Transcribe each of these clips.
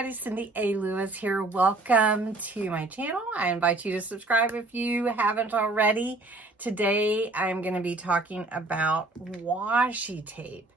everybody, Cindy A. Lewis here. Welcome to my channel. I invite you to subscribe if you haven't already. Today I'm going to be talking about washi tape.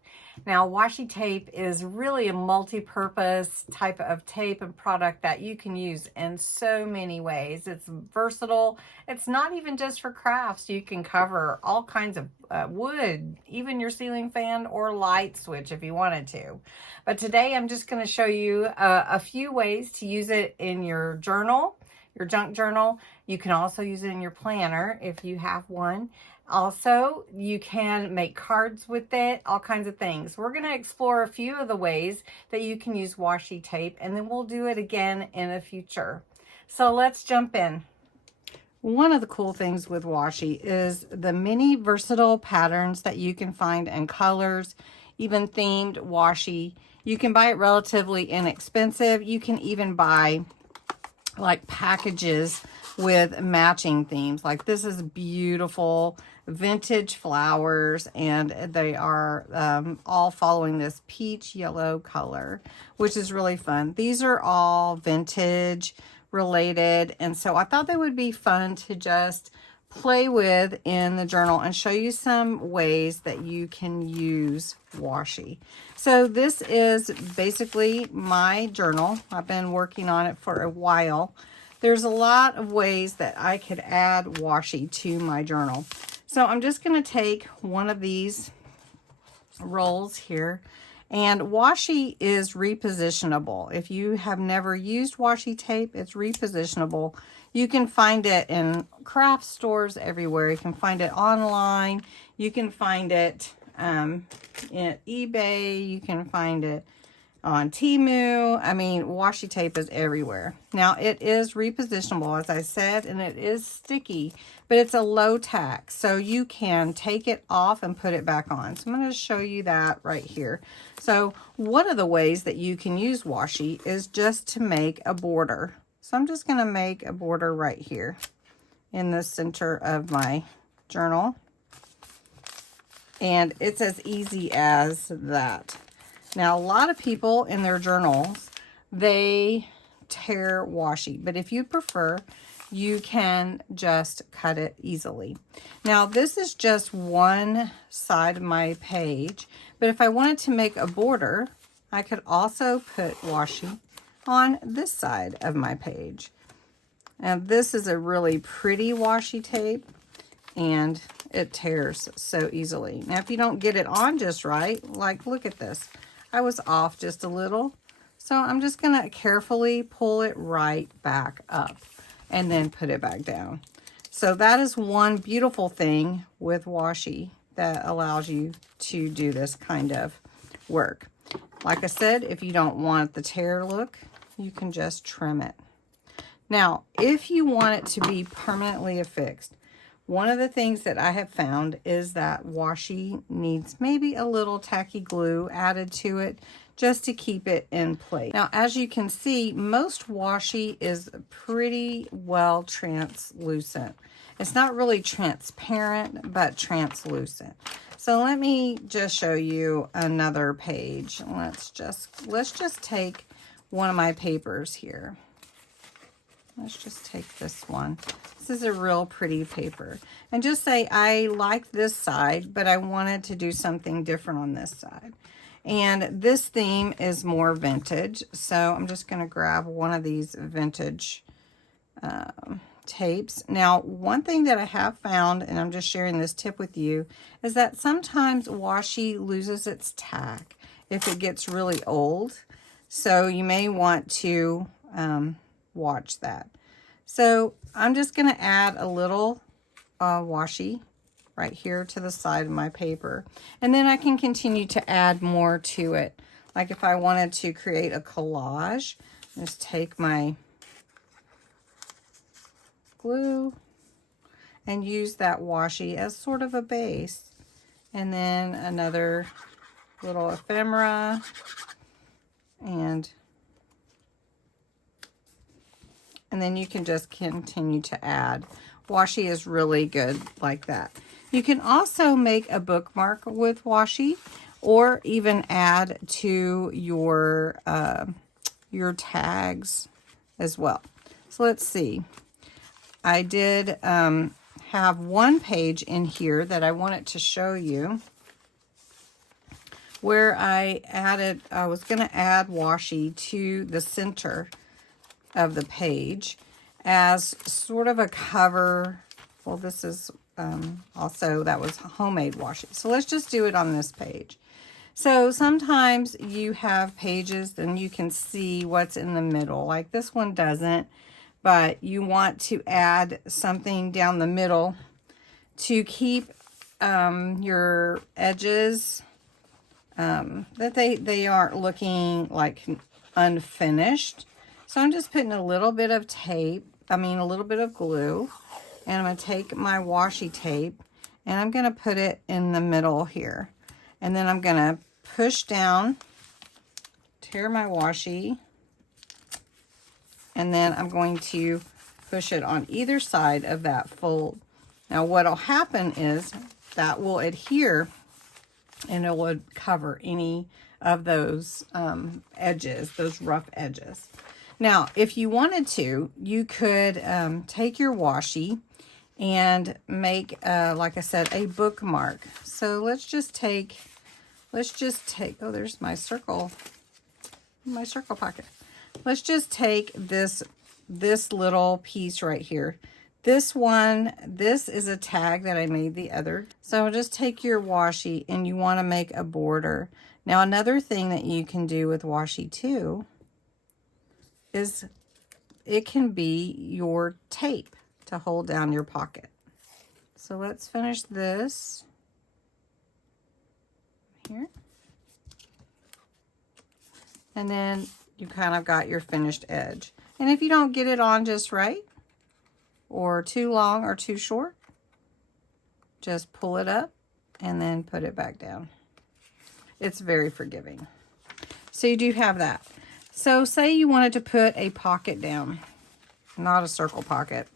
Now, washi tape is really a multi-purpose type of tape and product that you can use in so many ways. It's versatile. It's not even just for crafts. You can cover all kinds of wood, even your ceiling fan or light switch if you wanted to. But today I'm just going to show you a few ways to use it in your journal, your junk journal. You can also use it in your planner if you have one. Also, you can make cards with it, all kinds of things. We're going to explore a few of the ways that you can use washi tape, and then we'll do it again in the future. So let's jump in. One of the cool things with washi is the many versatile patterns that you can find in colors, even themed washi. You can buy it relatively inexpensive. You can even buy like packages with matching themes. Like this is beautiful vintage flowers, and they are all following this peach yellow color, which is really fun. These are all vintage related, and so I thought they would be fun to just play with in the journal and show you some ways that you can use washi. So this is basically my journal. I've been working on it for a while. There's a lot of ways that I could add washi to my journal. So I'm just going to take one of these rolls here, and washi is repositionable. If you have never used washi tape, it's repositionable. You can find it in craft stores everywhere. You can find it online. You can find it in eBay. You can find it on Temu. I mean, washi tape is everywhere. Now, it is repositionable, as I said, and it is sticky, but it's a low tack, so you can take it off and put it back on. So I'm going to show you that right here. So one of the ways that you can use washi is just to make a border. So I'm just going to make a border right here in the center of my journal, and it's as easy as that. Now, a lot of people in their journals, they tear washi, but if you prefer, you can just cut it easily. Now, this is just one side of my page, but if I wanted to make a border, I could also put washi on this side of my page. And this is a really pretty washi tape, and it tears so easily. Now, if you don't get it on just right, like look at this. I was off just a little, so I'm just going to carefully pull it right back up and then put it back down. So that is one beautiful thing with washi that allows you to do this kind of work. Like I said, if you don't want the tear look, you can just trim it. Now, if you want it to be permanently affixed, one of the things that I have found is that washi needs maybe a little tacky glue added to it just to keep it in place. Now, as you can see, most washi is pretty well translucent. It's not really transparent, but translucent. So let me just show you another page. Let's just take one of my papers here. Let's just take this one. This is a real pretty paper. And just say, I like this side, but I wanted to do something different on this side. And this theme is more vintage. So I'm just going to grab one of these vintage tapes. Now, one thing that I have found, and I'm just sharing this tip with you, is that sometimes washi loses its tack if it gets really old. So you may want to watch that. So I'm just going to add a little washi right here to the side of my paper, and then I can continue to add more to it. Like if I wanted to create a collage, just take my glue and use that washi as sort of a base, and then another little ephemera, and then you can just continue to add. Washi is really good like that. You can also make a bookmark with washi, or even add to your your tags as well. So let's see. I did have one page in here that I wanted to show you where I was going to add washi to the center of the page as sort of a cover. Well, this is also, that was homemade washi. So let's just do it on this page. So sometimes you have pages and you can see what's in the middle. Like this one doesn't, but you want to add something down the middle to keep your edges, that they aren't looking like unfinished. So I'm just putting a little bit of a little bit of glue, and I'm going to take my washi tape and I'm going to put it in the middle here. And then I'm going to push down, tear my washi, and then I'm going to push it on either side of that fold. Now what'll happen is that will adhere and it would cover any of those edges, those rough edges. Now, if you wanted to, you could take your washi and make, like I said, a bookmark. So let's just take, oh, there's my circle pocket. Let's just take this little piece right here. This is a tag that I made the other. So just take your washi and you want to make a border. Now, another thing that you can do with washi too is it can be your tape to hold down your pocket. So let's finish this here. And then you kind of got your finished edge. And if you don't get it on just right, or too long or too short, just pull it up and then put it back down. It's very forgiving. So you do have that. So say you wanted to put a pocket down, not a circle pocket,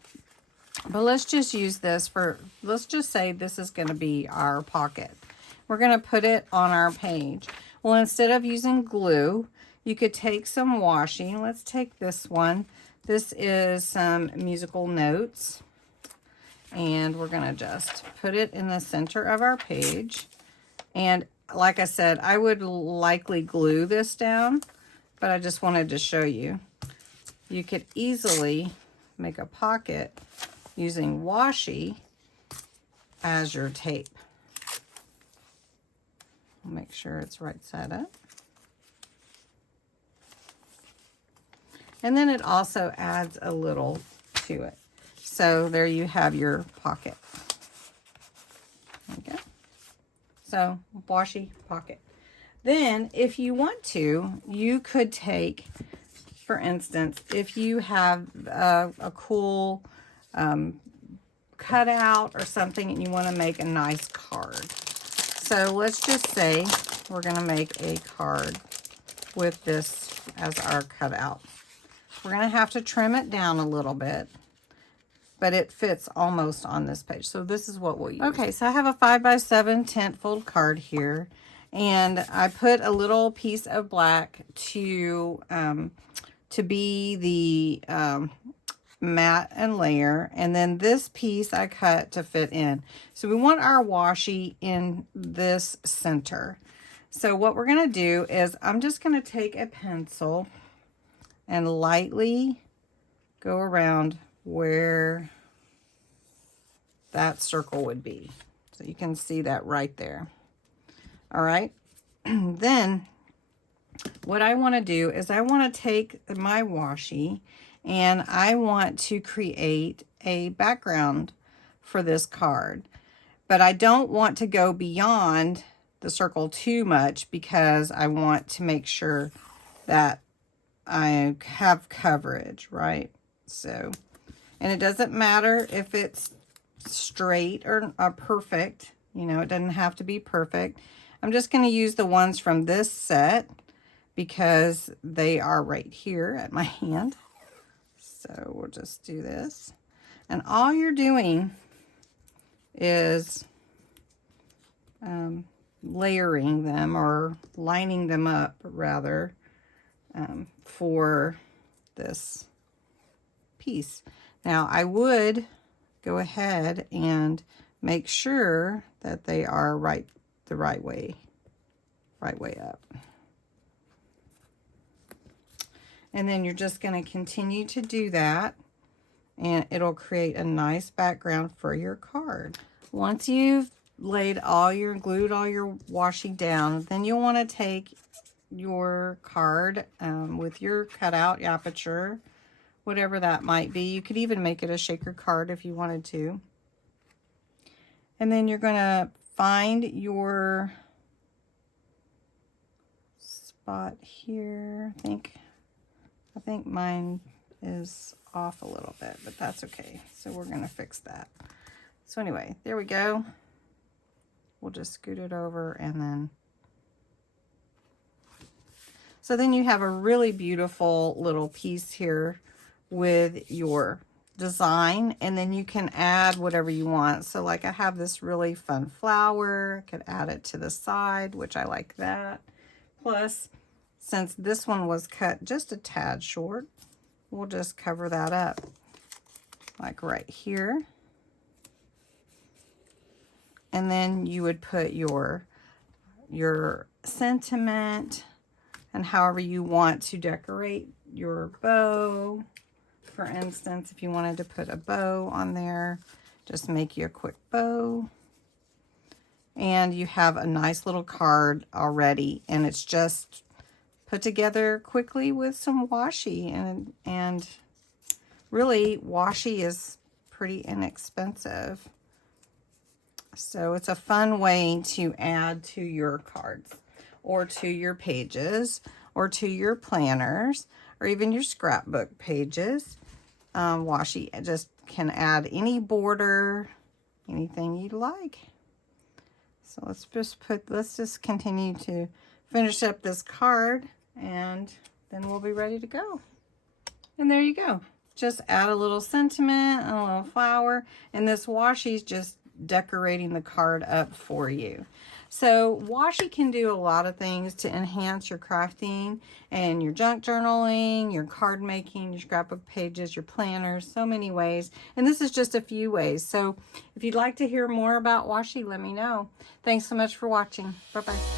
but let's just use this let's just say this is going to be our pocket. We're going to put it on our page. Well, instead of using glue, you could take some washi. Let's take this one. This is some musical notes, and we're going to just put it in the center of our page. And like I said, I would likely glue this down, but I just wanted to show you. You could easily make a pocket using washi as your tape. Make sure it's right side up. And then it also adds a little to it. So there you have your pocket. Okay. So washi pocket. Then if you want to, you could take, for instance, if you have a cool cutout or something and you want to make a nice card. So let's just say we're going to make a card with this as our cutout. We're going to have to trim it down a little bit, but it fits almost on this page. So this is what we'll use. Okay, so I have a 5x7 tent fold card here, and I put a little piece of black to be the mat and layer, and then this piece I cut to fit in. So we want our washi in this center. So what we're going to do is I'm just going to take a pencil and lightly go around where that circle would be. So you can see that right there. All right. Then what I want to do is I want to take my washi and I want to create a background for this card. But I don't want to go beyond the circle too much because I want to make sure that I have coverage, right? So, and it doesn't matter if it's straight or perfect, you know, it doesn't have to be perfect. I'm just going to use the ones from this set because they are right here at my hand. So we'll just do this. And all you're doing is layering them, or lining them up rather, for this piece. Now I would go ahead and make sure that they are the right way up. And then you're just going to continue to do that, and it'll create a nice background for your card. Once you've glued all your washi down, then you'll want to take your card with your cutout aperture, whatever that might be. You could even make it a shaker card if you wanted to. And then you're going to find your spot here. I think mine is off a little bit, but that's okay. So we're going to fix that. So anyway, there we go. We'll just scoot it over, and then so then you have a really beautiful little piece here with your design, and then you can add whatever you want. So like I have this really fun flower, I could add it to the side, which I like that. Plus, since this one was cut just a tad short, we'll just cover that up like right here. And then you would put your sentiment and however you want to decorate your bow. For instance, if you wanted to put a bow on there, just make you a quick bow. And you have a nice little card already, and it's just put together quickly with some washi, and really washi is pretty inexpensive. So it's a fun way to add to your cards or to your pages or to your planners or even your scrapbook pages. Washi just can add any border, anything you'd like. So let's just continue to finish up this card, and then we'll be ready to go. And there you go. Just add a little sentiment, a little flower, and this washi's just decorating the card up for you. So washi can do a lot of things to enhance your crafting and your junk journaling, your card making, your scrapbook pages, your planners, so many ways. And this is just a few ways. So if you'd like to hear more about washi, let me know. Thanks so much for watching. Bye-bye.